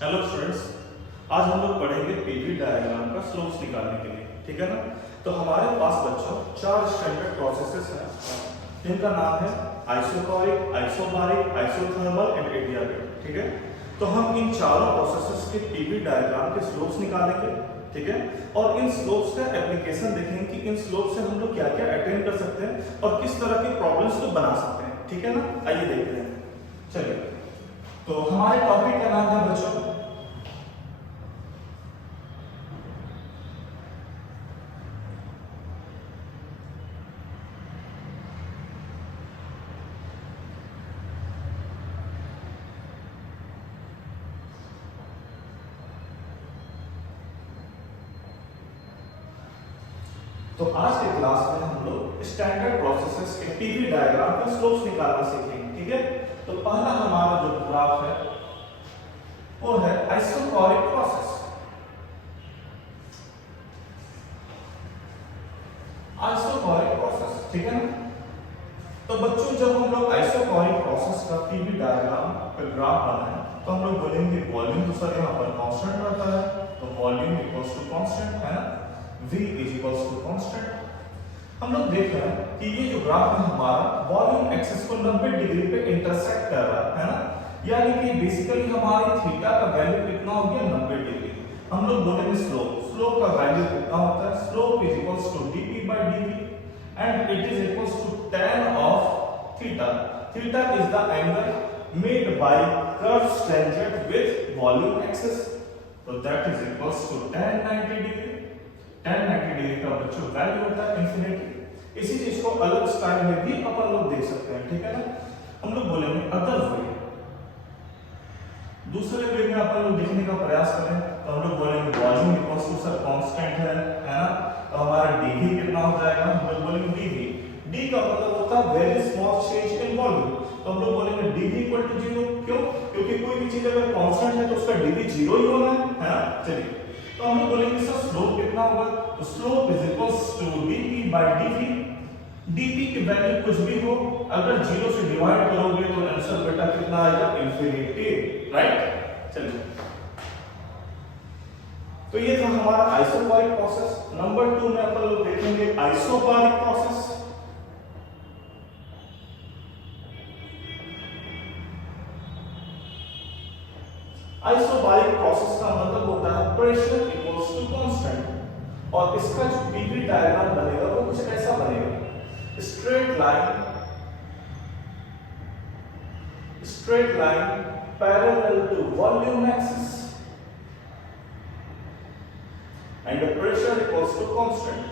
Hello students, आज हम लोग पढ़ेंगे पीवी डायग्राम का स्लोप्स निकालने के लिए। ठीक है ना। तो हमारे पास बच्चों चार स्टैंडर्ड प्रोसेसेस हैं जिनका नाम है isochoric, isobaric, isothermal and radial. ठीक है। तो हम इन चारों प्रोसेसेस के पीवी डायग्राम के स्लोप्स निकालेंगे। ठीक है। और इन स्लोप्स का एप्लीकेशन देखेंगे कि इन स्लोप से हम लोग क्या क्या अटेंड कर सकते हैं और किस तरह के प्रॉब्लम्स को बना सकते हैं। ठीक है ना। आइए देखते हैं। चलिए, तो हमारे टॉपिक का नाम है बच्चों तो आज के क्लास में हम लोग स्टैंडर्ड प्रोसेसेस के पीवी डायग्राम के स्लोप्स निकालना सीखेंगे। ठीक है। तो पहला हमारा जो ग्राफ है वो है आइसोकोरिक प्रोसेस। आइसोकोरिक प्रोसेस, ठीक है ना। तो बच्चों, जब हम लोग आइसोकोरिक प्रोसेस का पीवी डायग्राम का ग्राफ बनाएं तो हम लोग बोलेंगे वॉल्यूम तो सर यहाँ पर कांस्टेंट रहता है, तो वॉल्यूम इक्वल्स टू कांस्टेंट है ना, V is equals to constant. हम लोग देख रहे हैं कि ये जो ग्राफ है हमारा वॉल्यूम एक्सिस को 90 डिग्री पे इंटरसेक्ट कर रहा है ना, यानी कि बेसिकली हमारी थीटा का वैल्यू कितना हो गया 90 डिग्री। हम लोग बोलेंगे स्लोप, स्लोप का वैल्यू कितना होता है, slope is equals to dp/dv and it is equals to tan of theta. Theta is the angle made by curved tangent with volume axis. So that is equals to tan 90 degree. tan 90 degree का बच्चों value होता है infinity. इसी चीज को अलग style में भी अपन लोग देख सकते हैं। ठीक है ना। हम लोग बोलेंगे अदर वे, दूसरे वे में अपन लोग देखने का प्रयास करें तो हम लोग बोलेंगे volume equals to sir constant है ना, तो हमारा dv कितना हो जाएगा, हम लोग बोलेंगे dv। d का मतलब होता है very small change in volume, तो हम लोग बोलेंगे dv इक्वल टू 0। क्यों? क्योंकि कोई भी चीज अगर कांस्टेंट है तो उसका dv 0 ही होना है ना। चलिए, तो हम लोग बोलेंगे सर स्लोप कितना होगा, तो slope is equals to dp/dv। dp की वैल्यू कुछ भी हो, अगर 0 से डिवाइड करोगे तो आंसर बेटा कितना आएगा, इंफिनिटी। राइट। चलिए, तो ये था हमारा आइसोबारिक प्रोसेस। नंबर 2 में अपन लोग देखेंगे आइसोबारिक प्रोसेस। आइसोबारिक प्रोसेस का मतलब होता है प्रेशर इक्वल्स टू कांस्टेंट, और इसका जो पीवी डायग्राम बनेगा वो कुछ ऐसा बनेगा, straight line parallel to volume axis and the pressure equals to constant.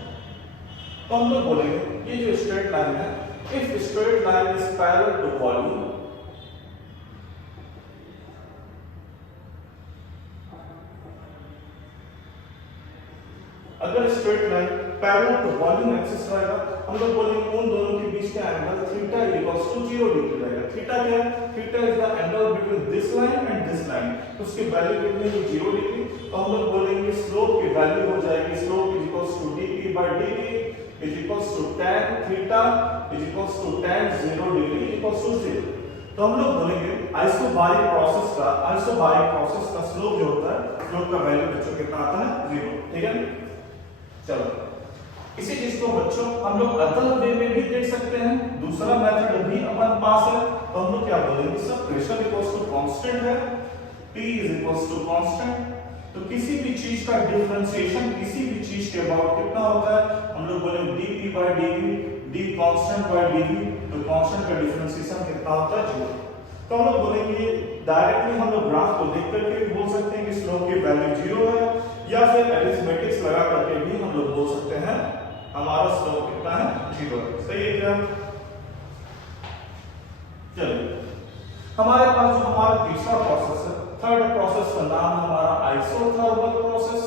तो हम लोग बोलेंगे ये जो स्ट्रेट लाइन है, if straight line is parallel to volume, अगर straight line parallel to volume axis रहेगा, हम लोग बोलेंगे उन दोनों के बीच का angle theta equals to 0 degree रहेगा। थीटा क्या है? Theta is the angle between this line and this line, तो उसकी वैल्यू कितनी है, 0 डिग्री। तो हम लोग बोलेंगे स्लोप की वैल्यू हो जाएगी, slope is equals to dp/dv is equals to tan theta is equals to tan 0 degree equals to 0। तो हम लोग बोलेंगे आइसोबारिक प्रोसेस का स्लोप जो होता है, स्लोप का वैल्यू बच्चों कितना आता है, 0। ठीक है। चलो, इसी चीज को बच्चों हम लोग अदर वे में भी देख सकते हैं, दूसरा मेथड भी अपन पास है। तो हम लोग क्या बोलेंगे, सब प्रेशर इक्वल्स टू कांस्टेंट है, P is equals to constant. तो किसी भी चीज का डिफरेंशिएशन किसी भी चीज के अबाउट कितना होता है, हम लोग बोलेंगे dp/dv, d constant by dv, तो कांस्टेंट का डिफरेंशिएशन कितना होता है, 0। तो हम लोग बोलेंगे डायरेक्टली हम लोग ग्राफ को देख करके भी बोल सकते हैं कि स्लोप की वैल्यू 0 है, या फिर अरिथमेटिक्स लगा करके भी हम लोग बोल सकते हैं हमारा स्लोप कितना है, 0 है। सही है क्या? चलिए, हमारे पास जो हमारा तीसरा प्रोसेस है, थर्ड प्रोसेस का नाम है हमारा आइसोथर्मल प्रोसेस।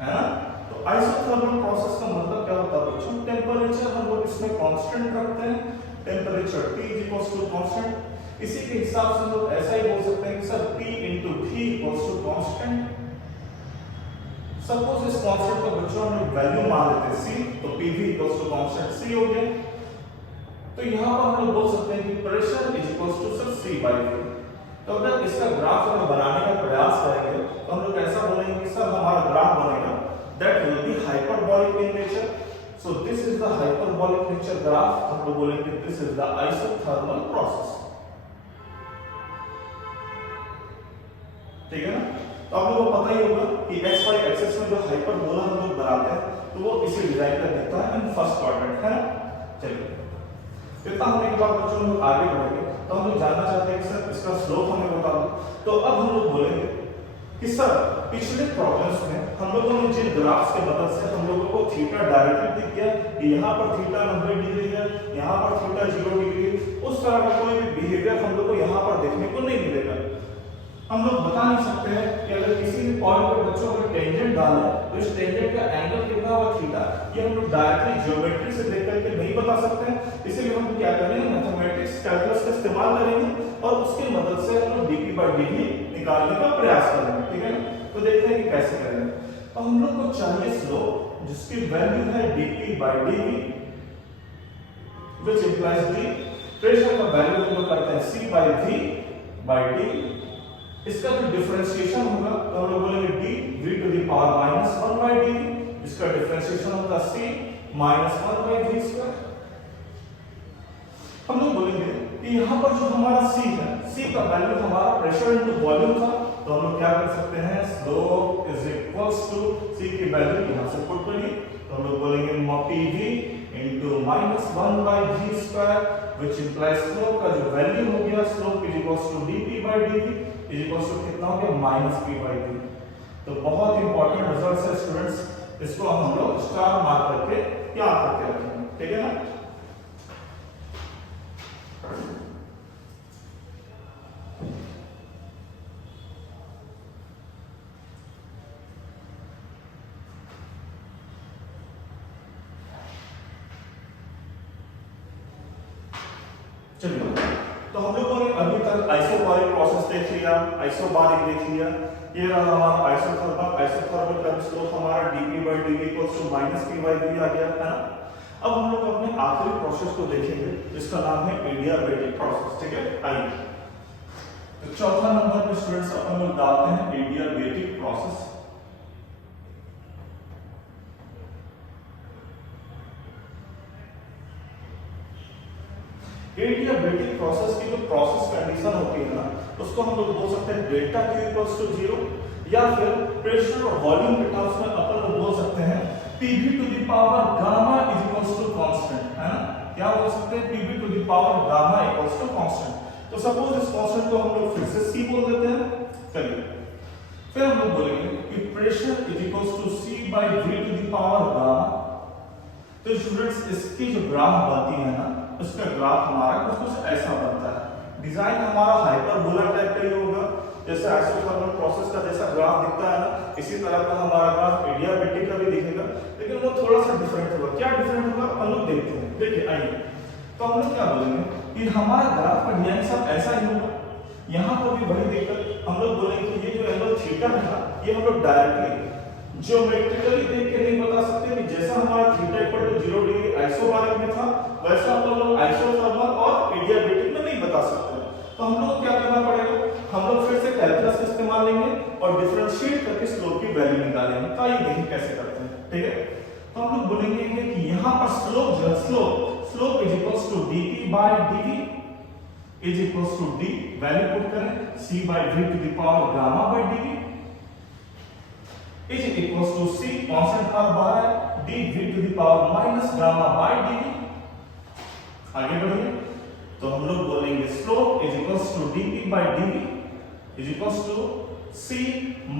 है ना। तो आइसोथर्मल प्रोसेस का मतलब क्या होता है बच्चों, टेंपरेचर हम लोग इसमें कांस्टेंट रखते हैं, temperature T is equals to constant. इसी के हिसाब से हम लोग ऐसा ही बोल सकते हैं कि sir P into V equals to constant. Suppose इस कांस्टेंट का बच्चों हम लोग वैल्यू मान लेते हैं C, तो PV equals to constant C हो गया। तो यहाँ पर हम लोग बोल सकते हैं कि pressure is equal to sir C by V. तो अगर इसका ग्राफ हम बनाने का प्रयास करेंगे तो हम लोग ऐसा बोलेंगे कि सर हमारा ग्राफ बनेगा that will be hyperbolic in nature. So this is the hyperbolic nature graph. हम लोग बोलेंगे this is the isothermal process. ठीक है ना? तो आप लोगों को पता ही होगा कि एक्स वाई एक्सिस में जो हाइपरबोला हम लोग बनाते हैं तो वो इसी डिजाइन का दिखता है इन फर्स्ट क्वाड्रेंट, है ना? चलिए इतना होने के बाद बच्चों लोग आगे बढ़ेंगे तो हम लोग जानना चाहते हैं कि सर इसका स्लोप हमें बता दो। तो अब हम लोग बोलेंगे कि सर पिछले प्रॉब्लम्स में हम लोगों ने जिन ग्राफ्स के मदद से हम लोगों को थीटा डायरेक्टली दिख गया कि यहाँ पर थीटा 90 डिग्री है, यहाँ पर थीटा 0 डिग्री है, उस तरह का कोई भी बिहेवियर हम लोग को यहाँ पर देखने को नहीं मिलेगा। हम लोग बता नहीं सकते हैं कि अगर किसी भी पॉइंट पर बच्चों को टेंजेंट डालें तो इस टेंजेंट का एंगल कितना होगा थीटा, ये हम लोग डायरेक्टली ज्योमेट्री से देख करके नहीं बता सकते हैं। इसीलिए हम क्या करेंगे, मैथमेटिक्स कैलकुलस का इस्तेमाल करेंगे और उसकी मदद से हम लोग डीपी बाई डीवी निकालने का प्रयास करेंगे। ठीक है ना? तो देखते हैं कि कैसे करेंगे। तो हम लोग को चाहिए स्लोप जिसकी वैल्यू है dp by dv which implies the pressure का वैल्यू हम लोग करते हैं C by V by D. इसका जो डिफरेंशिएशन होगा तो हम लोग बोलेंगे d v to the power minus 1 by D. इसका डिफरेंशिएशन होगा c minus 1 by v square. हम लोग बोलेंगे कि यहाँ पर जो हमारा c है, c का वैल्यू हमारा प्रेशर इनटू वॉल्यूम था, तो हम लोग क्या कर सकते हैं, slope is equals to c की वैल्यू यहाँ से पुट करिए तो हम लोग बोलेंगे pv into minus 1 by v square which implies slope का जो वैल्यू हो गया slope is equals to dp by dv is equals to कितना हो गया माइनस p बाई v। तो बहुत इंपॉर्टेंट रिजल्ट है स्टूडेंट्स, इसको हम लोग स्टार मार्क करके याद करके रखेंगे। ठीक है ना? चलिए तो हम लोगों ने अभी तक आइसोबारिक प्रोसेस देख लिया, आइसोबारिक देख लिया, ये रहा हमारा आइसोथर्मल। आइसोथर्मल का स्लोप हमारा dp by dv equals to minus p by v आ गया, है ना? अब हम लोग अपने आखिरी प्रोसेस को देखेंगे जिसका नाम है एडियाबेटिक प्रोसेस। ठीक है? आइए तो चौथा नंबर पे स्टूडेंट्स अपन लोग डालते हैं एडियाबेटिक प्रोसेस। एडियाबेटिक प्रोसेस की जो प्रोसेस कंडीशन होती है ना उसको हम लोग बोल सकते हैं डेल्टा Q इक्वल्स टू 0 या फिर प्रेशर और वॉल्यूम के टर्म्स में अपन लोग बोल सकते हैं Pv to the power gamma is equals to constant, है ना? क्या बोल सकते हैं, Pv to the power gamma equals to constant. तो सपोज इस कांस्टेंट को हम लोग फिर से C बोल देते हैं। चलिए फिर हम लोग बोलेंगे कि pressure is equals to C by V to the power gamma. तो स्टूडेंट्स इसकी जो ग्राफ बनती है ना उसका ग्राफ हमारा कुछ ऐसा बनता है। डिजाइन हमारा हाइपरबोला टाइप का ही होगा, जैसे आइसोथर्मल प्रोसेस का जैसा ग्राफ दिखता है ना इसी तरह का हमारा ग्राफ एडियाबेटिक का भी दिखेगा, लेकिन वो थोड़ा सा डिफरेंट होगा। क्या डिफरेंट होगा हम लोग देखते हैं। देखिए आइए तो हम लोग क्या बोलेंगे कि हमारा ग्राफ का डिजाइन सब ऐसा ही होगा। यहाँ पर भी वही देखकर हम लोग बोलेंगे कि ये जो एंगल थीटा है ना ये हम लोग डायरेक्टली ज्योमेट्रिकली देख के नहीं बता सकते कि जैसा हमारा theta equal to 0 degree isobaric में था वैसा हम लोग आइसोथर्मल और एडियाबेटिक में नहीं बता सकते। तो हम लोग को क्या करना पड़ेगा, हम लोग फिर से कैलकुलस का इस्तेमाल लेंगे और डिफरेंशिएट करके स्लोप की वैल्यू निकालेंगे। तो आइए देखिए कैसे करते हैं। ठीक है? तो हम लोग बोलेंगे कि यहाँ पर स्लोप जो है slope is equals to dp by dv is equals to d value put करें c by v to the power gamma by dv is equals to c constant पर by dv to the power minus gamma by dv। आगे बढ़िए तो हम लोग बोलेंगे slope is equals to dp by dv is equals to c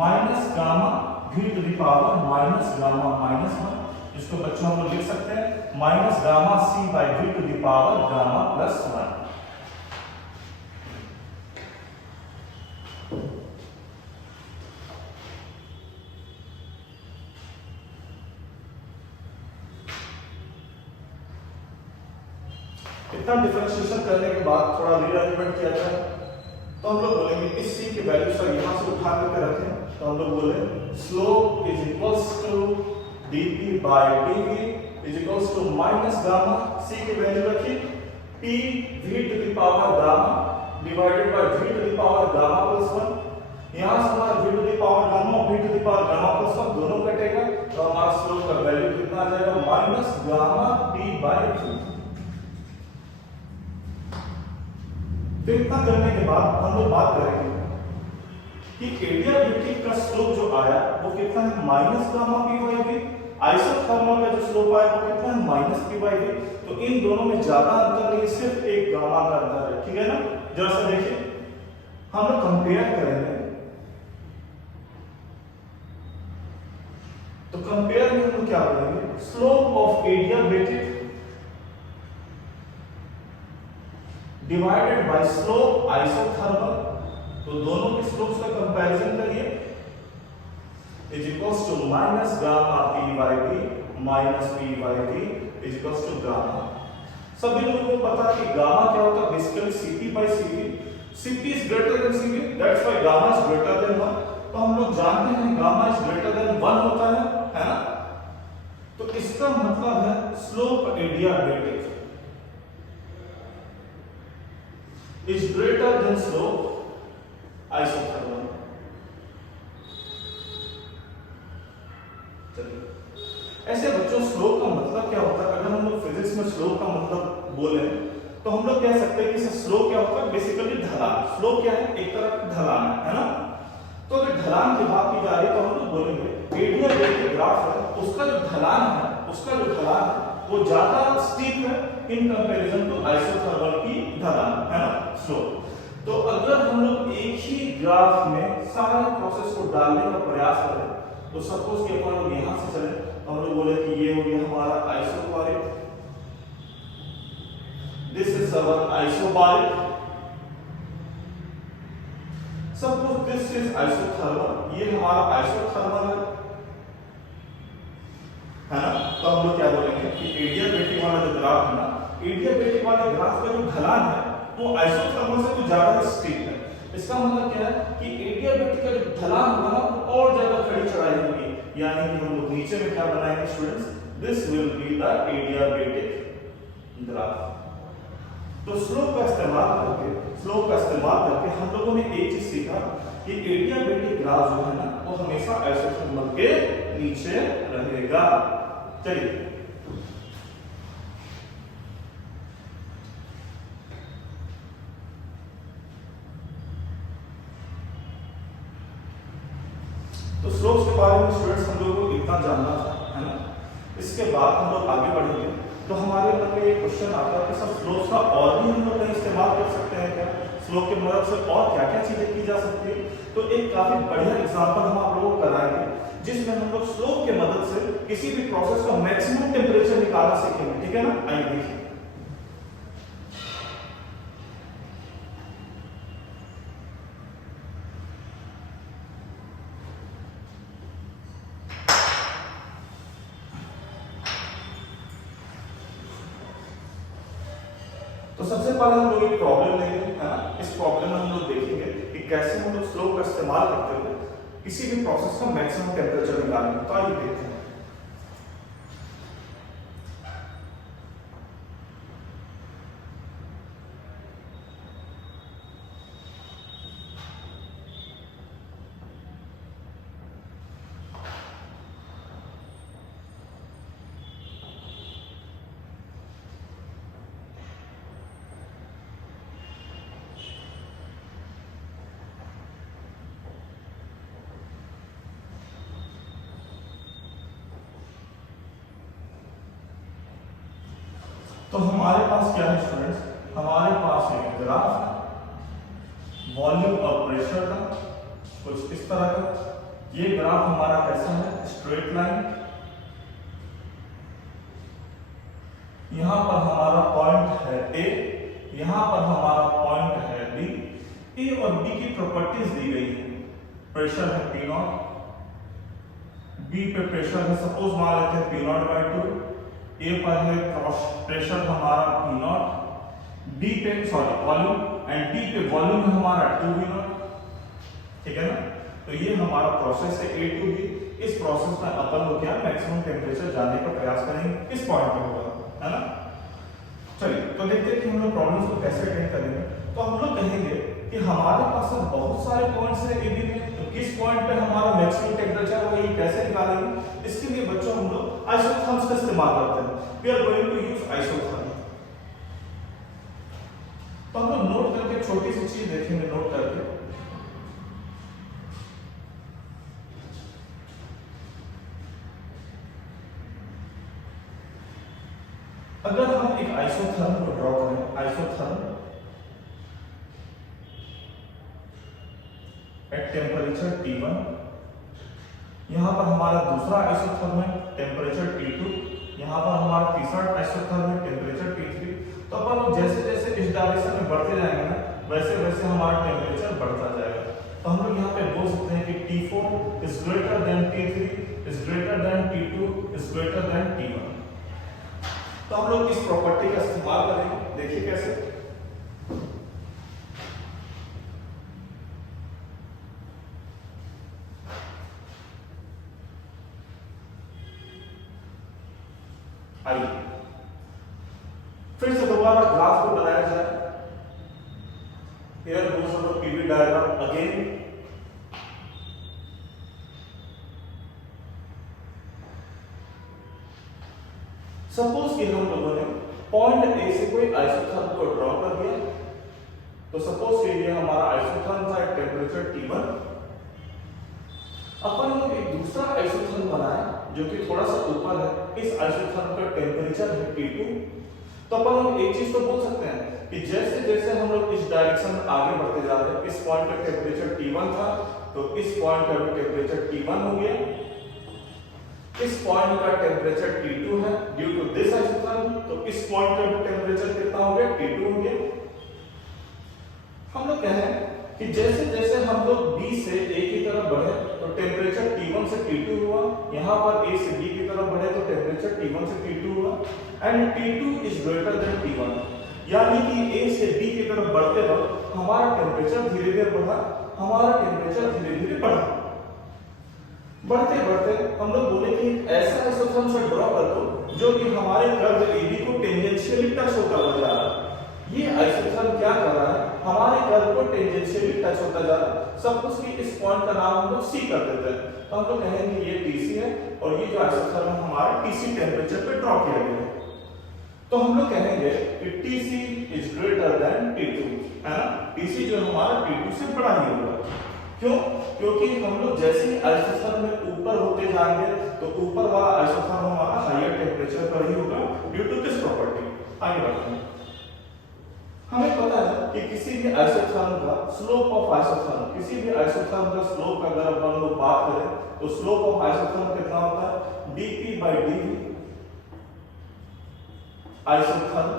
minus gamma v to the power minus gamma minus 1। इसको बच्चों हम लोग लिख सकते हैं minus gamma c by v to the power gamma plus 1। इतना डिफरेंशिएशन करने के बाद थोड़ा रीअरेंजमेंट किया जाए तो हम लोग बोलेंगे इस c की वैल्यू से यहां से उठा करके रखें तो हम लोग बोले slope is equals to dp by dv is equals to minus gamma c की वैल्यू रखी P v to the power gamma divided by v to the power gamma plus 1। यहाँ से हमारा v to the power gamma और v to the power gamma plus 1 दोनों कटेगा, तो हमारा स्लोप का वैल्यू कितना आ जाएगा, माइनस गामा p by 2। तो इतना करने के बाद हम लोग बात करेंगे कि एडियाबेटिक का स्लोप जो आया वो कितना है, minus gamma p by v। Isothermal का जो स्लोप आया वो कितना है, माइनस p by v। तो इन दोनों में ज्यादा अंतर नहीं, सिर्फ एक गामा का अंतर है, ठीक है ना। जरा सा देखिए, हम लोग कंपेयर करेंगे, तो कंपेयर में हम क्या करेंगे, slope of adiabatic divided by slope isothermal, तो दोनों के स्लोप्स का कंपैरिजन करिए, is equals to minus gamma p by v minus p by v is equals to gamma. सभी लोगों को पता है कि गामा क्या होता है, basically cp by cv, cp is greater than cv, that's why gamma is greater than 1। तो हम लोग जानते हैं गामा इज ग्रेटर देन 1 होता है ना। तो इसका मतलब है slope adiabatic is greater than slope isothermal। चलिए, ऐसे बच्चों स्लोप का मतलब क्या होता है, अगर हम लोग फिजिक्स में स्लोप का मतलब बोले तो हम लोग कह सकते हैं कि स्लोप क्या होता है, बेसिकली ढलान। स्लोप क्या है, एक तरह का ढलान है ना। तो अगर ढलान की बात की जा रही है तो हम लोग बोलेंगे एडियाबेटिक ग्राफ है, उसका जो ढलान है वो ज्यादा स्टीप है इन कंपैरिजन टू आइसोथर्मल की ढलान, है ना, स्लोप। तो अगर हम लोग एक ही ग्राफ में सारे प्रोसेस को डालने का प्रयास करें, तो सपोज कि अपन लोग यहां से चले, हम लोग बोले कि ये हो गया हमारा isobaric, this is our isobaric, suppose this is isothermal, ये हमारा आइसोथर्मल है ना। तो हम लोग क्या बोलेंगे कि एडियाबेटिक वाला जो ग्राफ है ना, एडियाबेटिक वाले ग्राफ का जो ढलान है वो आइसोथर्मल से कुछ ज्यादा स्टीप है। इसका मतलब क्या है कि एडियाबेटिक का जो ढलान होगा ना वो और ज्यादा खड़ी चढ़ाई होगी, यानी कि हम लोग नीचे में क्या बनाएंगे students, this will be the adiabatic graph. तो स्लोप का इस्तेमाल करके हम लोगों ने एक चीज सीखा कि एडियाबेटिक ग्राफ जो है ना वो हमेशा आइसोथर्मल के नीचे रहेगा। चलिए, तो स्लोप्स के बारे में स्टूडेंट्स हम लोगों को इतना जानना था, है ना। इसके बाद हम लोग आगे बढ़ेंगे तो हमारे मन में ये क्वेश्चन आता है कि सब स्लोप्स का और भी हम लोग कहीं इस्तेमाल कर सकते हैं क्या, स्लोप की मदद से और क्या क्या चीजें की जा सकती है। तो एक काफी बढ़िया एग्जांपल हम आप लोगों को कराएंगे जिसमें हम लोग स्लोप की मदद से किसी भी प्रोसेस का मैक्सिमम टेम्परेचर निकालना सीखेंगे, ठीक है ना। आइए देखिए, तो सबसे पहले हम लोग एक प्रॉब्लम लेंगे, है ना। इस प्रॉब्लम में हम लोग देखेंगे कि कैसे हम लोग स्लोप का इस्तेमाल करते हुए किसी भी प्रोसेस का मैक्सिमम टेम्परेचर निकालेंगे। तो आइए देखते हैं। तो हमारे पास क्या है स्टूडेंट्स, हमारे पास एक ग्राफ है वॉल्यूम और प्रेशर का, कुछ इस तरह का। ये ग्राफ हमारा कैसा है, स्ट्रेट लाइन। यहां पर हमारा पॉइंट है ए, यहां पर हमारा पॉइंट है बी। ए और बी की प्रॉपर्टीज दी गई है, प्रेशर है पी नॉट, बी पे प्रेशर है सपोज मान लेते हैं पी नॉट बाई 2, ए पर है क्रॉस प्रेशर हमारा पी नॉट, बी पे वॉल्यूम एंड डी पे वॉल्यूम है हमारा 2 वी नॉट, ठीक है ना। तो ये हमारा प्रोसेस है ए टू बी। इस प्रोसेस में अपन लोग क्या मैक्सिमम टेम्परेचर जानने का प्रयास करेंगे, इस पॉइंट पे होगा, है ना। चलिए तो देखते हैं कि हम लोग प्रॉब्लम्स को कैसे अटेंड करेंगे। तो हम लोग कहेंगे कि हमारे पास बहुत सारे पॉइंट्स हैं एबी में, तो किस पॉइंट पे हमारा मैक्सिमम टेम्परेचर है ये कैसे निकालेंगे। इसके लिए बच्चों हम लोग आइसोथर्म्स का इस्तेमाल करते हैं। We are going to use isotherm. तो हम लोग नोट करके छोटी सी चीज देखेंगे, नोट करके अगर हम एक आइसोथर्म को ड्रॉ करें, आइसोथर्म एट टेम्परेचर T1, यहां पर हमारा दूसरा आइसोथर्म है टेम्परेचर T2, यहां पर हमारा तीसरा आइसोथर्म है टेम्परेचर T3। तो अपन जैसे जैसे इस डायरेक्शन में बढ़ते जाएंगे ना, वैसे वैसे हमारा टेम्परेचर बढ़ता जाएगा। तो हम लोग यहाँ पे बोल सकते हैं कि T4 is greater than T3 is greater than T2 is greater than T1। तो हम लोग इस प्रॉपर्टी का इस्तेमाल करेंगे, देखिए कैसे। आइए फिर से दोबारा ग्राफ को बनाया जाए। Here goes our PV diagram again। Suppose कि हम लोगों ने पॉइंट ए से कोई आइसोथर्म को ड्रॉ कर दिया। तो सपोज कि ये हमारा आइसोथर्म था एट टेम्परेचर T1। अपन लोग एक दूसरा आइसोथर्म बनाया जो कि थोड़ा सा ऊपर है, इस आइसोथर्म का टेम्परेचर है T2। तो अपन लोग एक चीज तो बोल सकते हैं कि जैसे जैसे हम लोग इस डायरेक्शन में आगे बढ़ते जा रहे हैं, इस पॉइंट का टेम्परेचर T1 था तो इस पॉइंट का भी टेम्परेचर T1 हो गया, इस पॉइंट का टेम्परेचर T2 है ड्यू टू दिस आइसोथर्म, तो इस पॉइंट का टेम्परेचर कितना हो गया, T2 हो गया। हम लोग कहें कि जैसे जैसे हम लोग B से A की तरफ बढ़े तो टेम्परेचर T1 से T2 हुआ, यहां पर A से B की तरफ बढ़े तो टेम्परेचर T1 से T2 हुआ, and T2 is greater than T1। यानी कि A से B की तरफ बढ़ते वक्त हमारा टेम्परेचर धीरे धीरे बढ़ा, हमारा टेम्परेचर धीरे धीरे बढ़ा। बढ़ते बढ़ते हम लोग बोले कि ऐसा आइसोथर्म से ड्रॉ कर दो जो कि हमारे कर्व AB को टेंजेंशियली टच होता हुआ जा रहा है। ये आइसोथर्म क्या कर रहा है, हमारे कर्व को टेंजेंशियली टच होता जा रहा है। सपोज कि इस पॉइंट का नाम हम लोग C कर देते हैं, तो हम लोग कहेंगे ये TC है और ये जो आइसोथर्म है हमारा TC टेम्परेचर पे ड्रॉ किया गया है। तो हम लोग कहेंगे कि TC is greater than T2, है ना। TC जो हमारा T2 से बड़ा ही होगा। क्यों? क्योंकि हम लोग जैसे ही आइसोथर्म में ऊपर होते जाएंगे तो ऊपर वाला आइसोथर्म हमारा हायर टेम्परेचर पर ही होगा ड्यू टू दिस प्रॉपर्टी। आगे बढ़ते हैं। हमें पता है कि किसी भी आइसोथर्म का स्लोप ऑफ आइसोथर्म, किसी भी आइसोथर्म का स्लोप अगर अपन लोग बात करें तो स्लोप ऑफ आइसोथर्म कितना होता है, dP/dV isotherm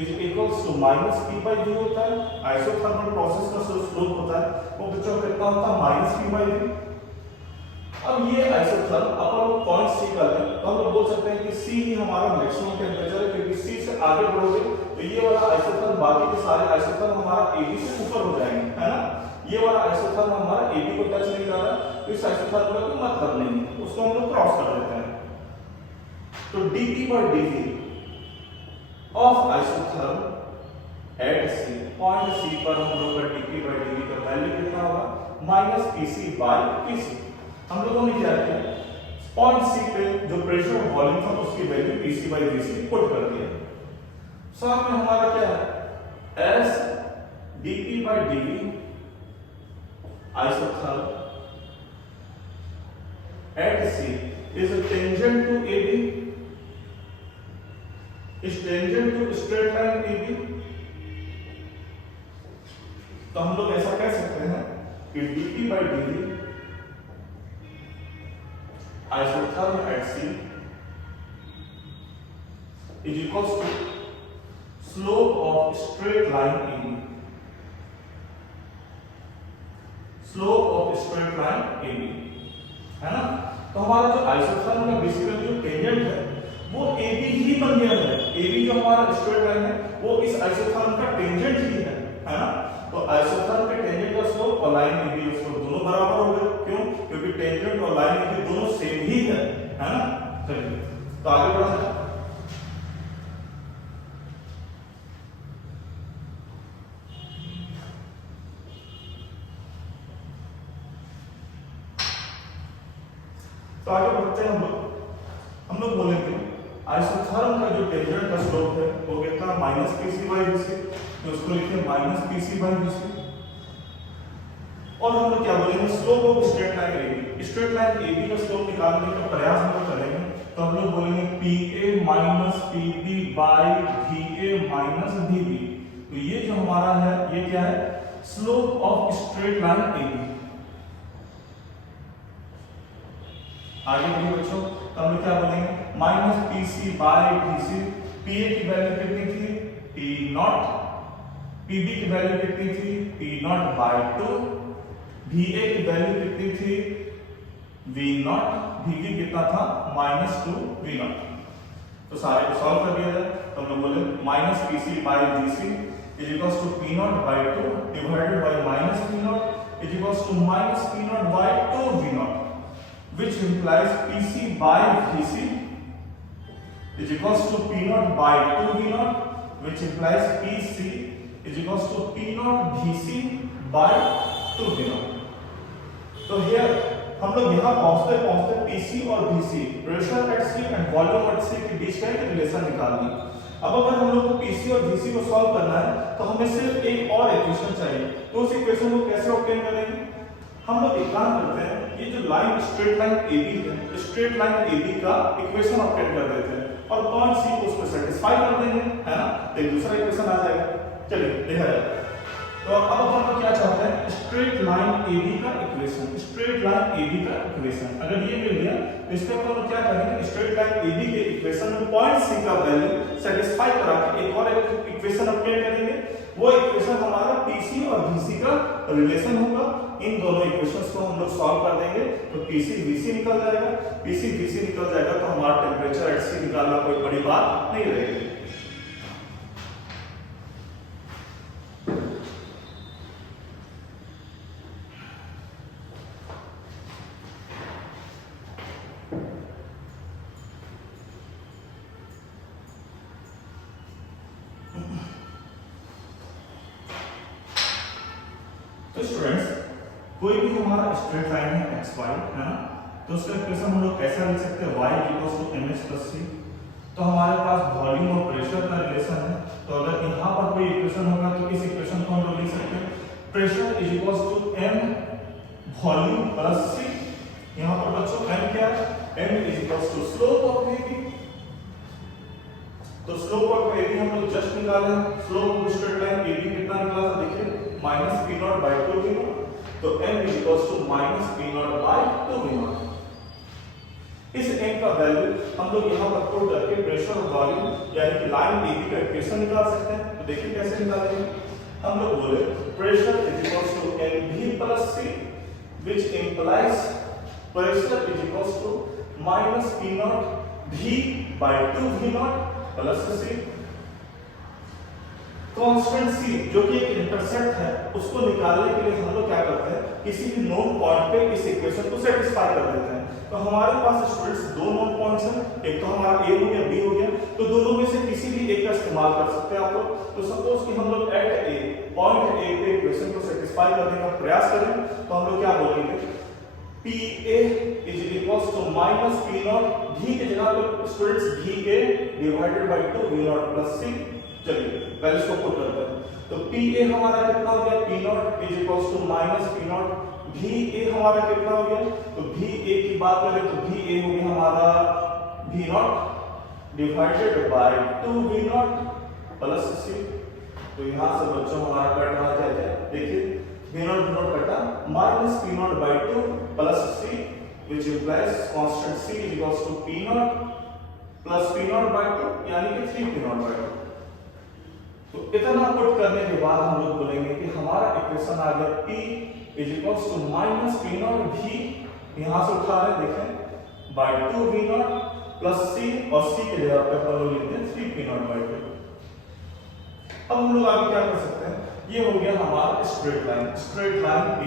is equals to -P/V होता है। आइसोथर्मल प्रोसेस का जो स्लोप होता है वो बच्चों कितना होता है, -P/V। अब ये आइसोथर्म अपन लोग पॉइंट C कर लें तो हम लोग बोल सकते हैं कि C ही हमारा मैक्सिमम टेम्परेचर है, क्योंकि C से आगे बढ़ोगे तो ये वाला आइसोथर्म बाकी के सारे आइसोथर्म हमारा AB से ऊपर हो जाएंगे, है ना। ये वाला आइसोथर्म हमारा AB को टच नहीं कर रहा है, तो इस आइसोथर्म का कोई मतलब नहीं है, उसको हम लोग क्रॉस कर देते हैं। तो dP/dV of isotherm at C, point C पर हम लोग का dP/dV का वैल्यू कितना होगा, -PC/PC। हम लोगों ने क्या किया, पॉइंट C पे जो प्रेशर और वॉल्यूम था उसकी वैल्यू PC/VC पुट कर दिया। साथ में हमारा क्या है, S dP/dV isotherm at C is tangent to AB, is tangent to straight line AB। तो हम लोग ऐसा कह सकते हैं कि dP/dV isotherm at C is equals to slope of straight line AB, slope of straight line AB, है ना। तो हमारा जो आइसोथर्म का बेसिकली जो टेंजेंट है वो AB ही बन गया है। AB जो हमारा स्ट्रेट लाइन है वो इस आइसोथर्म का टेंजेंट ही है ना। तो आइसोथर्म के टेंजेंट का स्लोप और लाइन AB का स्लोप दोनों बराबर हो गए। क्यों? क्योंकि टेंजेंट और लाइन AB दोनों सेम ही है ना। चलिए तो आगे बढ़ते हैं। तो आगे बढ़ते हैं हम लोग बोलेंगे आइसोथर्म का जो टेंजेंट का स्लोप है वो कितना माइनस पीसी बाई बीसी, तो उसको लिखिए माइनस पीसी बाई बीसी। और हम लोग क्या बोलेंगे slope of straight line AB, straight line AB का स्लोप निकालने का प्रयास हम लोग करेंगे, तो हम लोग बोलेंगे PA minus PB by VA minus VB। तो ये जो हमारा है ये क्या है slope of straight line AB. आगे बढ़िए बच्चों, तो हम लोग क्या बोलेंगे minus PC by BC। PA की वैल्यू कितनी थी P नॉट, PB की वैल्यू कितनी थी P नॉट बाई 2, VA की वैल्यू कितनी थी V नॉट, VB कितना था माइनस 2 V नॉट। तो सारे को सॉल्व कर दिया जाए, तो हम लोग बोले minus PC by BC is equals to P naught by 2 divided by minus P naught is equals to minus P naught by 2 V naught, which implies PC by VC is equals to P naught by 2 V naught, which implies PC is equals to P naught VC by 2 V naught। तो here हम लोग यहाँ पहुँचते पहुँचते PC और VC pressure at C and volume at C के बीच का एक रिलेशन निकालनी। अब अगर हम लोग को PC और VC को सॉल्व करना है तो हमें सिर्फ एक और इक्वेशन चाहिए, तो उस इक्वेशन को कैसे ऑब्टेन करेंगे। हम लोग एक काम करते हैं, ये जो लाइन स्ट्रेट लाइन AB है, स्ट्रेट लाइन AB का इक्वेशन ऑब्टेन कर देते हैं और पॉइंट C को उसको सेटिस्फाई कर देंगे, है ना, तो एक दूसरा इक्वेशन आ जाएगा। चलिए देखा जाए, तो अब हम लोग क्या चाहते हैं स्ट्रेट लाइन AB का इक्वेशन, स्ट्रेट लाइन AB का इक्वेशन अगर ये मिल गया तो इसके ऊपर हम क्या करेंगे स्ट्रेट लाइन AB के इक्वेशन में पॉइंट C का वैल्यू सेटिस्फाई करा के एक और इक्वेशन ऑब्टेन करेंगे। वो इक्वेशन हमारा PC और VC का रिलेशन होगा। इन दोनों इक्वेशंस को हम लोग सॉल्व कर देंगे तो PC VC निकल जाएगा, PC VC निकल जाएगा तो हमारा टेंपरेचर एट सी निकालना कोई बड़ी बात नहीं रहेगी। तो स्टूडेंट्स कोई भी हमारा स्ट्रेट लाइन है XY, है ना, तो उसका इक्वेशन हम लोग कैसा लिख सकते हैं y equals to mh plus c। तो हमारे पास वॉल्यूम और प्रेशर का रिलेशन है, तो अगर यहाँ पर कोई इक्वेशन होगा तो इस इक्वेशन को हम लोग लिख सकते हैं pressure is equals to m volume plus c। यहाँ पर बच्चों m क्या है, m is equals to slope of AB। तो स्लोप ऑफ AB हम लोग जस्ट निकाले, slope of straight line AB कितना निकला था देखिए minus P naught by 2 V naught, तो m is equals to minus P naught by 2 V naught. इस m का वैल्यू हम लोग यहाँ पर पुट करके प्रेशर और वॉल्यूम यानी कि लाइन AB का इक्वेशन निकाल सकते हैं। तो देखिए कैसे निकालेंगे, हम लोग बोले pressure is equals to mv plus c which implies pressure is equals to minus P naught v by 2 V naught plus c। Constant c जो कि एक इंटरसेप्ट है उसको निकालने के लिए हम लोग क्या करते हैं किसी भी नोन पॉइंट पे इस इक्वेशन को सेटिस्फाई कर देते हैं। तो हमारे पास स्टूडेंट्स दो नोन पॉइंट्स हैं, एक तो हमारा a हो गया b हो गया, तो दोनों में से किसी भी एक का इस्तेमाल कर सकते हैं आप लोग। तो सपोज कि हम लोग एट a पॉइंट a पे इक्वेशन को सेटिस्फाई करने का प्रयास करें तो हम लोग क्या बोलेंगे PA is equals to minus P naught v के जगह पे students VA divided by 2 V naught plus c। चलिए वैल्यूज को पुट करते हैं, तो PA हमारा कितना हो गया P naught is equals to minus P naught, VA हमारा कितना हो गया, तो VA की बात करें तो VA हो गया हमारा V naught divided by 2 V naught plus c। तो यहाँ से बच्चों हमारा कट रहा है, देखिए V naught कटा minus P naught by 2 plus c which implies constant c is equals to P naught plus P naught by 2 यानी कि 3 P naught by 2। तो इतना पुट करने के बाद हम लोग बोलेंगे कि हमारा इक्वेशन आ गया P is equals to minus P naught v, यहाँ से उठा रहे देखें by 2 V naught plus c और c के जगह पे हम लोग लिखते हैं 3 P naught by 2। अब हम लोग आगे क्या कर सकते हैं, ये हो गया हमारा straight line AB।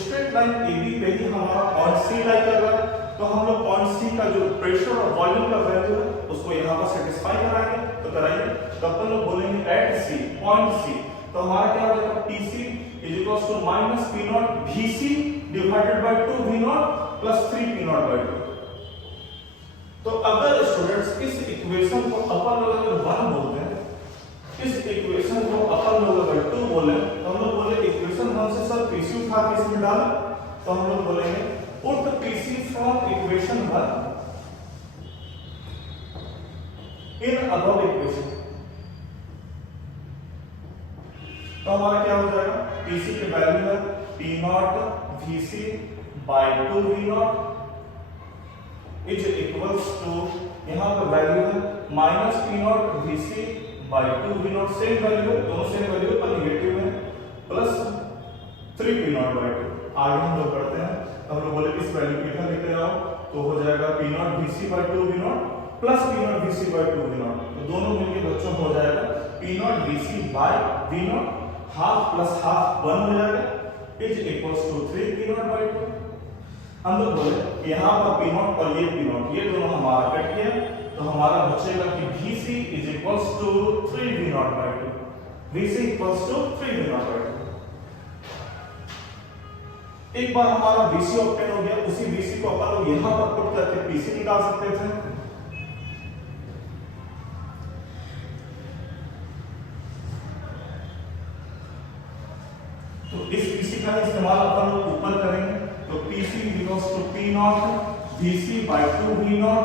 Straight line AB पे ही हमारा पॉइंट C लाई कर रहा है, तो हम लोग पॉइंट C का जो प्रेशर और वॉल्यूम का वैल्यू है उसको यहाँ पर सेटिस्फाई कराएंगे। तो कराइए, तो अपन लोग बोलेंगे एट C पॉइंट C, तो हमारा क्या हो जाएगा PC is equals to minus P naught VC divided by 2 V naught plus 3p0/2। तो अगर स्टूडेंट्स इस इक्वेशन को अपन लोग अगर 1 बोलते हैं, इस इक्वेशन को अपन लोग अगर 2 बोले, तो हम लोग बोले इक्वेशन 1 से सर पीसी उठा के इसमें डाला, तो हम लोग बोलेंगे put PC from equation 1 in above equation. तो हमारा क्या हो जाएगा, पीसी की वैल्यू है p0 vc by 2 v0 is equals to, यहां पर वैल्यू है minus p0 vc by 2 v0, same value है, दोनों सेम वैल्यू पर नेगेटिव है, प्लस 3p0/2। आगे हम लोग करते हैं, हम लोग बोले इस वैल्यू को इधर लेके आओ, तो हो जाएगा p0 vc by 2 v0 plus p0 vc by 2 v0, तो दोनों मिलके बच्चों हो जाएगा p0 vc by v0, half plus half 1 हो जाएगा, इज इक्वल्स टू 3p0/2। हम लोग बोले यहाँ पर p0 और ये p0, ये दोनों हमारा कट गया, तो हमारा बचेगा कि vc is equals to 3v0/2, vc equals to 3v0/2। एक बार हमारा vc ऑब्टेन हो गया, उसी vc को अपन लोग यहाँ पर पुट करके pc निकाल सकते थे। तो इस pc का इस्तेमाल अपन लोग ऊपर करेंगे, तो pc equals to p0 vc by 2 v0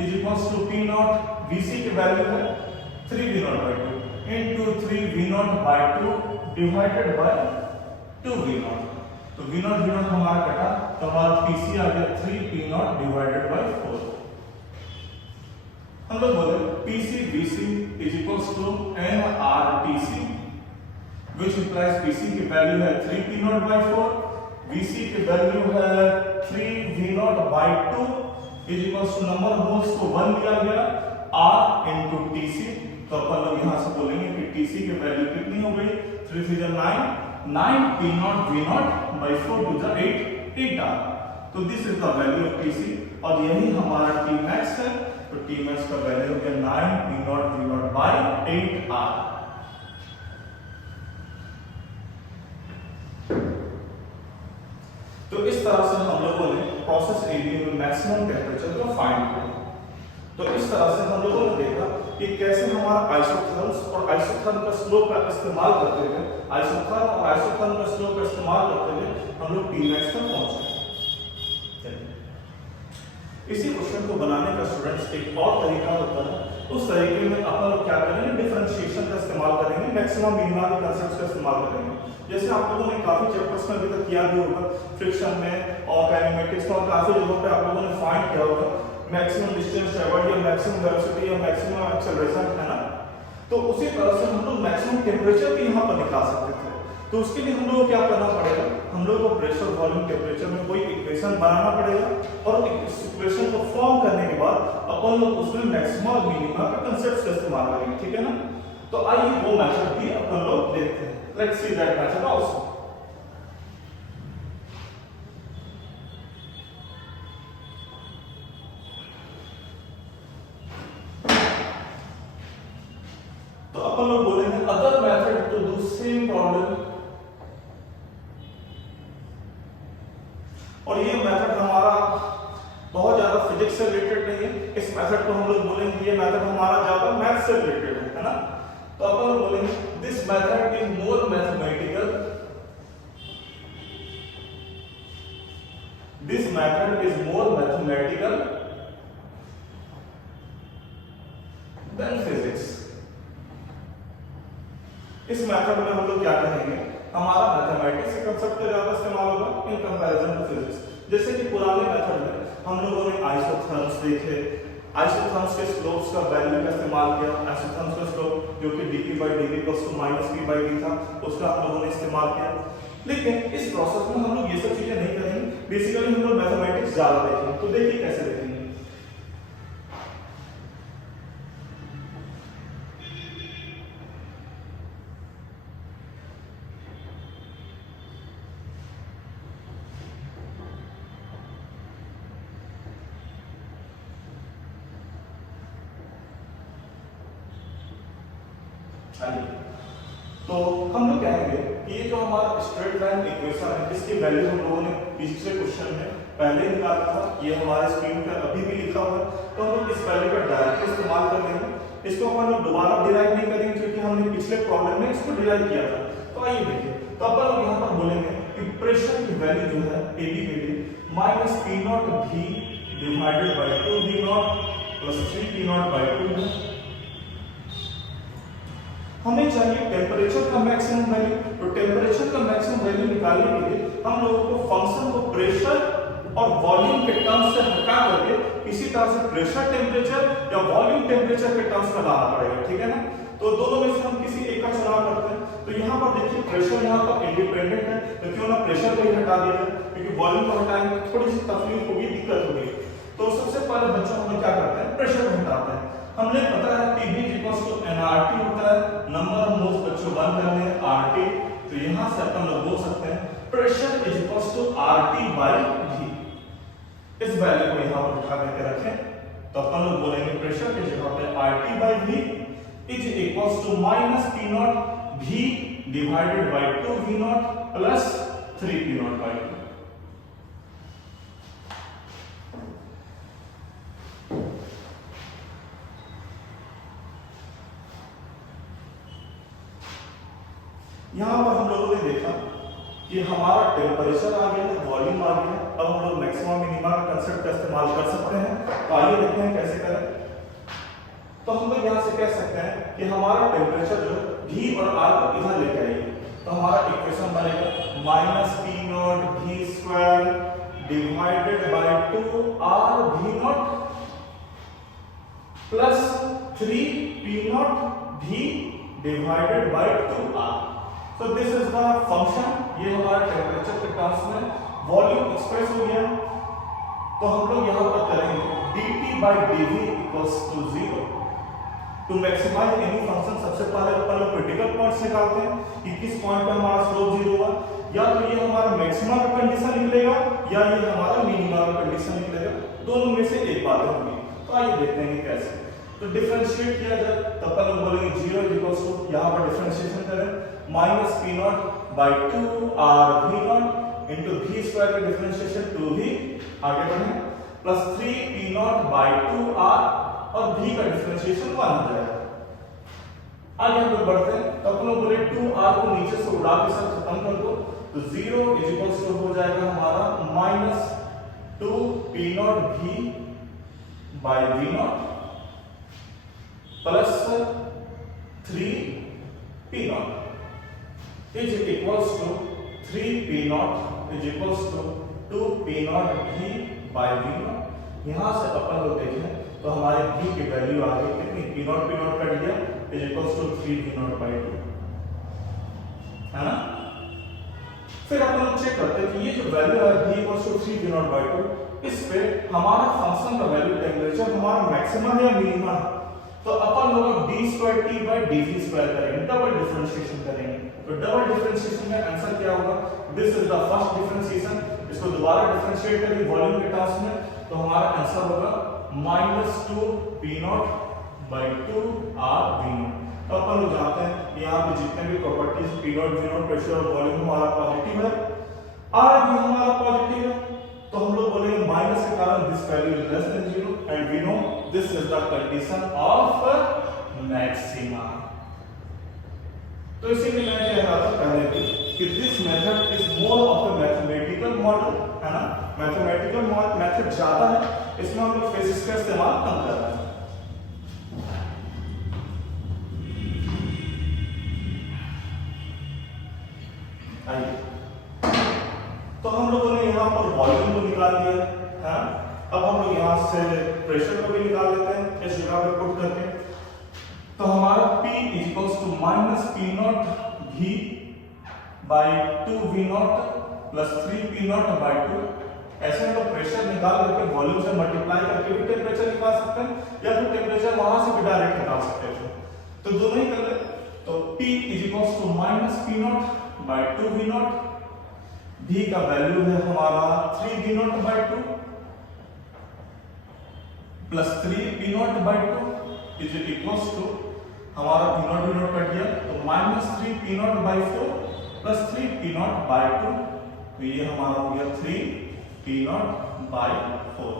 is equals to p0 vc की वैल्यू है 3v0/2 into 3v0/2 divided by 2v0, तो v0 हमारा कटा, तो हमारा pc आ गया 3p0 डिवाइडेड बाय 4। हम लोग बोले pc vc is equals to nrtc which implies pc की वैल्यू है 3p0/4, vc की वैल्यू है 3v0/2 is equals to number of moles को 1 दिया गया r into tc, तो अपन लोग यहां से बोलेंगे कि tc की वैल्यू कितनी हो गई, 3 3 9 9p0 v0/4 to the 8 r, तो this is the value of tc, और यही हमारा tmax है, तो tmax का वैल्यू हो गया 9p0 v0/8 r। तो इस तरह से हम लोगों ने प्रोसेस एरिया में मैक्सिमम टेम्परेचर को फाइंड किया। तो इस तरह से हम लोगों ने देखा कि कैसे हमारा आइसोथर्म्स और आइसोथर्म का स्लोप का इस्तेमाल करते हुए, आइसोथर्म और आइसोथर्म का स्लोप का इस्तेमाल करते हुए हम लोग Tmax तक पहुंचे। इसी क्वेश्चन को बनाने का स्टूडेंट्स एक और तरीका होता है, उस तरीके में अपन लोग क्या करेंगे, डिफरेंशिएशन का इस्तेमाल करेंगे, मैक्सिमम मिनिमा के कांसेप्ट्स का इस्तेमाल करेंगे। जैसे आप लोगों ने काफी चैप्टर्स में अभी तक किया भी होगा, फ्रिक्शन में और काइनेमेटिक्स में, और काफी जगहों पे आप लोगों ने फाइंड किया होगा मैक्सिमम डिस्टेंस ट्रैवर्ड या मैक्सिमम वेलोसिटी या मैक्सिमम एक्सेलरेशन, है ना। तो उसी तरह से हम लोग मैक्सिमम टेम्परेचर भी यहाँ पर निकाल सकते थे। तो उसके लिए हम लोग को क्या करना पड़ेगा, हम लोग को प्रेशर वॉल्यूम टेम्परेचर में कोई इक्वेशन बनाना पड़ेगा, और इस इक्वेशन को फॉर्म करने के बाद अपन लोग उसमें मैक्सिमा और मिनिमा का कांसेप्ट का इस्तेमाल करेंगे, ठीक है ना। तो आइए वो मेथड भी अपन लोग देखते हैं, let's see that method also. तो अपन लोग बोलेंगे other method to do same problem, और ये मेथड हमारा बहुत ज्यादा फिजिक्स से रिलेटेड नहीं है, इस मेथड को हम लोग बोलेंगे ये मेथड हमारा ज्यादा मैथ्स से रिलेटेड है ना। तो अपन लोग बोलेंगे this method is more mathematical, this method is more mathematical than physics. इस मेथड में हम लोग क्या कहेंगे, हमारा मैथमेटिक्स के कांसेप्ट का ज्यादा इस्तेमाल होगा इन कंपैरिजन टू फिजिक्स। जैसे कि पुराने मेथड में हम लोगों ने आइसोथर्म्स देखे, आइसोथर्म्स के स्लोप्स का वैल्यू का इस्तेमाल किया, आइसोथर्म्स का स्लोप जो कि dp/dv + -p/d था, उसका हम लोगों ने इस्तेमाल किया। लेकिन इस प्रोसेस में हम लोग ये सब चीजें नहीं करेंगे, बेसिकली हम लोग मैथमेटिक्स ज्यादा देखेंगे। तो देखिए कैसे देखेंगे। तो हम लोग कहेंगे कि ये जो हमारा स्ट्रेट लाइन इक्वेशन है, इसकी वैल्यू हम लोगों ने पिछले क्वेश्चन में पहले निकाला था, ये हमारे स्क्रीन पे अभी भी लिखा हुआ है, तो हम लोग इस वैल्यू का डायरेक्ट इस्तेमाल कर लेंगे। इसको अपन लोग दोबारा डिराइव नहीं करेंगे क्योंकि हमने पिछले प्रॉब्लम में इसको डिराइव किया था। तो आइए देखिए, तो अपन लोग यहाँ पर बोलेंगे कि प्रेशर की वैल्यू जो है AB के लिए माइनस पी नॉट भी divided by 2 V naught plus 3 P naught by 2 है। हमें चाहिए टेम्परेचर का मैक्सिमम वैल्यू, तो टेम्परेचर का मैक्सिमम वैल्यू निकालने के लिए हम लोगों को फंक्शन को प्रेशर और वॉल्यूम के टर्म्स से हटा करके इसी तरह से प्रेशर टेम्परेचर या वॉल्यूम टेम्परेचर के टर्म्स में लाना पड़ेगा, ठीक है ना। तो दोनों में से हम किसी एक का चुनाव करते हैं। तो यहाँ पर देखिए प्रेशर यहाँ पर इंडिपेंडेंट है, तो क्यों ना प्रेशर को ही हटा दिया जाए, क्योंकि वॉल्यूम को हटाएंगे तो थोड़ी सी तकलीफ होगी, दिक्कत होगी। तो सबसे पहले बच्चों हम क्या करते हैं, प्रेशर को हटाते हैं। हमने पता है PV nRT होता है, नंबर ऑफ मोल्स बच्चों 1 करने हैं RT, तो यहाँ से अपन लोग बोल सकते हैं pressure is equals to RT by V। इस वैल्यू को यहाँ पर उठा करके रखें, तो अपन लोग बोलेंगे प्रेशर की जगह पे RT by V is equals to minus P naught V divided by 2 V naught plus 3 P naught by 2। यहाँ पर हम लोगों ने देखा कि हमारा टेम्परेचर आ गया है, वॉल्यूम आ गया है। अब हम लोग मैक्सिमम मिनिमम का कांसेप्ट का इस्तेमाल कर सकते हैं। तो आइए देखते हैं कैसे करें। तो हम लोग यहाँ से कह सकते हैं कि हमारा टेम्परेचर जो V और R को इधर लेके आइए, तो हमारा इक्वेशन बनेगा minus P naught V square divided by 2 R V naught plus 3 P naught V divided bye 2R। So this is the function, ये हमारा टेम्परेचर के टर्म्स में वॉल्यूम एक्सप्रेस हो गया। तो हम लोग यहाँ पर करेंगे dt by dv equals to 0। To maximize any function सबसे पहले अपन लोग क्रिटिकल पॉइंट्स निकालते हैं कि किस पॉइंट पे हमारा स्लोप 0 होगा, या तो ये हमारा मैक्सिमम का कंडीशन निकलेगा या ये हमारा मिनिमम का कंडीशन निकलेगा, दोनों में से एक बात होगी। तो आइए देखते हैं कि कैसे। तो डिफरेंशिएट किया जाए, तो अपन लोग बोलेंगे 0 इक्वल्स टू, यहाँ पर डिफरेंशिएशन करें minus P naught by 2 R V naught into V square का डिफरेंशिएशन 2V, आगे बढ़े plus 3 P naught by 2 R और V का डिफरेंशिएशन 1 हो जाएगा। आगे हम लोग बढ़ते हैं, तो अपन लोग बोले 2R को नीचे से उड़ा के सब खत्म कर दो, तो 0 इक्वल्स टू हो जाएगा हमारा minus 2 P naught V by V naught plus 3 P naught is equals to 3 P naught is equals to 2 P naught V by V naught। यहाँ से अपन लोग देखें तो हमारे V की वैल्यू आ गई कितनी, P naught कट गया, is equals to 3 V naught by 2, है ना। फिर अपन लोग चेक करते हैं कि ये जो वैल्यू है V equals to 3 V naught by 2, इस पे हमारा फंक्शन का वैल्यू टेम्परेचर हमारा मैक्सिमम है या मिनिमम है। तो अपन लोग d square t by dv square करेंगे, डबल डिफरेंशिएशन करेंगे। तो डबल डिफरेंशिएशन में आंसर क्या होगा, this is the first differentiation, इसको दोबारा डिफरेंशिएट करेंगे वॉल्यूम के टर्म्स में, तो हमारा आंसर होगा minus 2 P naught by 2 R V naught. तो अपन लोग जानते हैं यहाँ पे जितने भी properties P naught V naught pressure और वॉल्यूम हमारा पॉजिटिव है, R भी हमारा पॉजिटिव है, तो हम लोग बोलेंगे माइनस के कारण this value is less than 0 and we know this is the condition of maxima. तो इसीलिए मैं कह रहा था पहले भी कि this method is more of a mathematical model, है ना। मैथमेटिकल मेथड ज्यादा है, इसमें हम लोग फिजिक्स का इस्तेमाल कम कर रहे हैं। आइए, तो हम लोगों ने यहाँ पर वॉल्यूम को निकाल दिया है, अब हम लोग यहाँ से प्रेशर को भी निकाल लेते हैं इस जगह पे पुट करके। तो हमारा P equals to minus P naught V by 2 V naught plus 3 P naught by 2। ऐसे हम लोग प्रेशर निकाल करके वॉल्यूम से मल्टीप्लाई करके भी टेम्परेचर निकाल सकते हैं, या फिर टेम्परेचर वहां से भी डायरेक्ट निकाल सकते हैं। तो दोनों ही कर ले। तो P equals to minus P naught by 2 V naught, V का वैल्यू है हमारा 3 V naught by 2 plus 3 P naught by 2 is equals to हमारा V नॉट कट गया, तो minus 3 P naught by 4 plus 3 P naught by 2, तो ये हमारा हो गया 3 P नॉट बाई 4।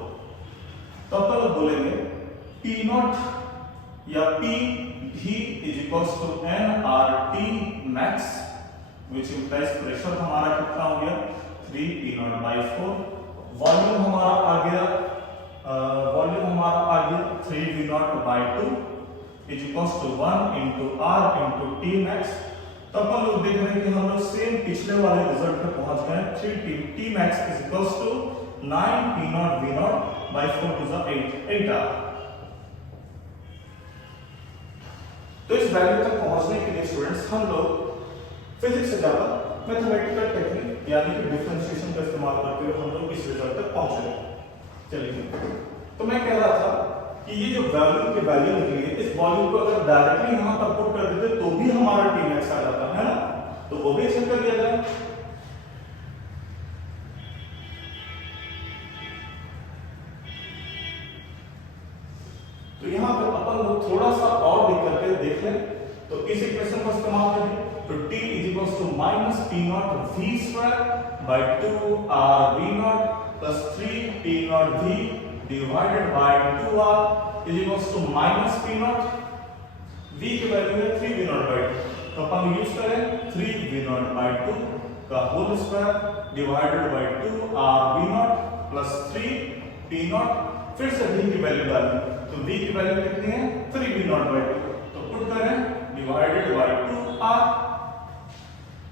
तो अपन लोग बोलेंगे P नॉट या P V is equals to nRT max, which implies pressure हमारा कितना हो गया 3 P नॉट बाई 4। वॉल्यूम हमारा आ गया 3 V naught by 2 is equals to 1 into R into T max. तो अपन लोग देख रहे हैं कि हम लोग सेम पिछले वाले रिजल्ट पे पहुंच गए। 3 T max is equals to 9 P naught V naught by 4 to the 8 R। तो इस वैल्यू तक पहुंचने के लिए स्टूडेंट्स हम लोग फिजिक्स से ज्यादा मैथमेटिकल टेक्निक यानी कि डिफरेंशिएशन का इस्तेमाल करते हुए हम लोग इस रिजल्ट तक पहुंचे। चलिए, तो मैं कह रहा था कि ये जो वॉल्यूम की वैल्यू निकली है, इस वॉल्यूम को अगर डायरेक्टली यहां पर पुट कर देते तो भी हमारा T मैक्स आ जाता है ना, तो वो भी चेक कर लिया जाए। तो यहां पर अपन लोग थोड़ा सा और लिख करके देख लें, तो इस इक्वेशन का इस्तेमाल करें तो T is equals to minus P naught V square by 2 R V naught plus 3 P naught V divided by 2 R is equals to minus P naught. V की वैल्यू है 3 V नॉट बाय 2, तो अपन use करें 3 V naught by 2 का whole square divided by 2 R V naught plus 3 P naught. फिर से V की value डालें, तो V की वैल्यू कितनी है 3 V नॉट बाय 2, तो पुट करें डिवाइडेड बाय 2 R।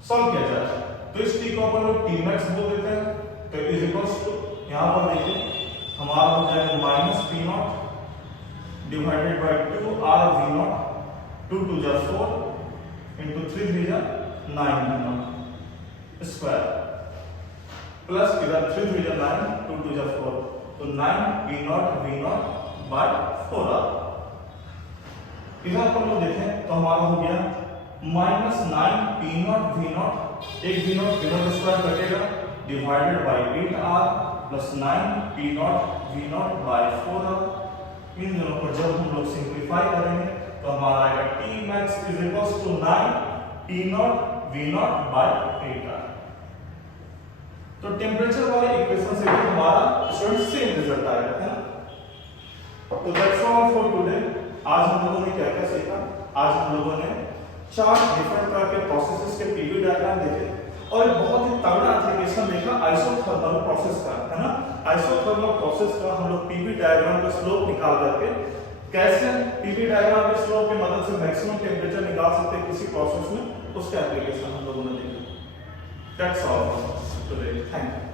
सॉल्व किया जाए तो इस T को अपन लोग T मैक्स बोल देते हैं, तो इज इक्वल्स टू यहां पर देखिए हमारा हो जाएगा minus P not divided by 2 R V not, 2 2 जा 4 into 3 3 जा 9 V नॉट स्क्वायर प्लस इधर 3 3 जा 9 2 2 जा 4, तो 9 P naught V naught by 4 R। इधर अपन लोग देखें तो हमारा हो गया minus 9 P naught V naught, एक V नॉट स्क्वायर कटेगा divided by 8 R plus 9 P naught V naught by 4 R। इन दोनों को जब हम लोग सिंपलीफाई करेंगे तो हमारा आएगा T max is equals to 9 P naught V naught by 8 R। तो टेंपरेचर वाले इक्वेशन से भी हमारा स्टूडेंट सेम रिजल्ट आएगा, है ना। तो दैट्स ऑल फॉर टुडे। आज हम लोगों ने क्या क्या सीखा? आज हम लोगों ने 4 डिफरेंट तरह के प्रोसेसेस के पीवी डायग्राम देखे और एक बहुत ही तगड़ा एप्लीकेशन देखा आइसोथर्मल प्रोसेस का, है ना। आइसोथर्मल प्रोसेस का हम लोग पीवी डायग्राम का स्लोप निकाल करके कैसे पीवी डायग्राम के स्लोप की मदद से मैक्सिमम टेंपरेचर निकाल सकते हैं किसी प्रोसेस में, उसका एप्लीकेशन हम लोगों ने देखा। That's all today, thank you.